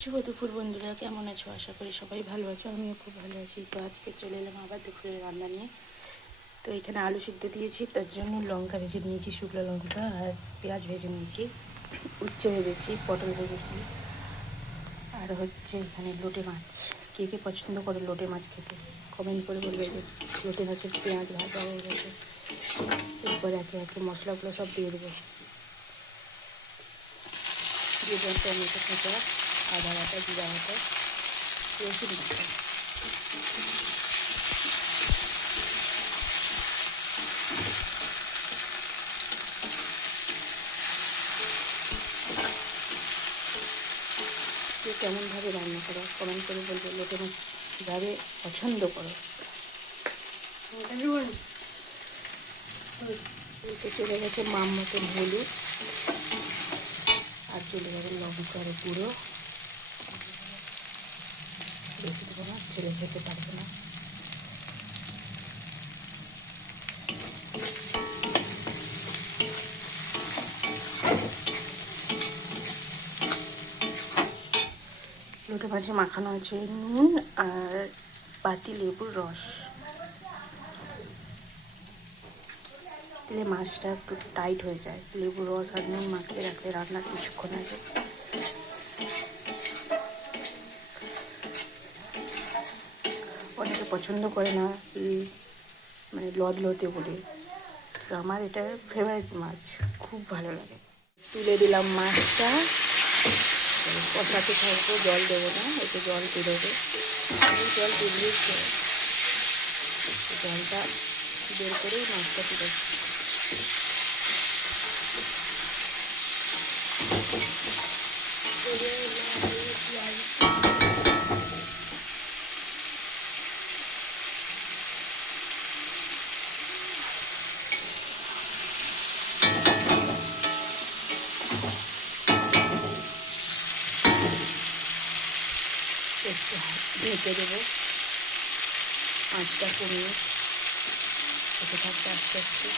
শুভ দুপুর বন্ধুরা, কেমন আছো? আশা করি সবাই ভালো আছো। আমিও খুব ভালো আছি। তো আজকে চলে এলাম আবার দুপুরের রান্না নিয়ে। তো এখানে আলু সিদ্ধ দিয়েছি, তার জন্য লঙ্কা ভেজে নিয়েছি, শুকনো লঙ্কা, আর পেঁয়াজ ভেজে নিয়েছি, উচ্ছে ভেজেছি, পটল ভেজেছি, আর হচ্ছে এখানে লোটে মাছ। কে কে পছন্দ করে লোটে মাছ খেতে কমেন্ট করে বলবে যে লোটে মাছের পেঁয়াজ ভাজা হয়ে গেছে। এরপর একে একে মশলাগুলো সব দিয়ে দেবো। দিয়ে দেবো টমেটো কাঁচা, আদা বাটা, জিরা বাটা, রসুন বাটা। কে কেমনভাবে রান্না করো কমেন্ট করে বলবে। লোটে মাছ কীভাবে পছন্দ করো। এতে চলে গেছে মাম মতন হলুদ, আর চলে যাবে লঙ্কার গুঁড়ো। বেশি দেবো না, ছেলে খেতে পারবে না। লোটে মাছে মাখানো আছে নুন আর পাতি লেবুর রস। দিলে মাছটা একটু টাইট হয়ে যায়। লেবুর রস আর নুন মাখিয়ে রাখলে রান্নার কিছুক্ষণ আগে। অনেকে পছন্দ করে না মানে লদলতে বলে, তো আমার এটা ফেভারিট মাছ, খুব ভালো লাগে। তুলে দিলাম মাছটা, কষাতে থাকবো, জল দেবো না, একটু জল বেরোবে। জল বেরিয়েছে, জলটা বের করেই মাছটা তুলে। একটু ঢেকে দেবো, আঁচটা কমিয়ে ঢেকে থাকতে আস্তে আস্তে।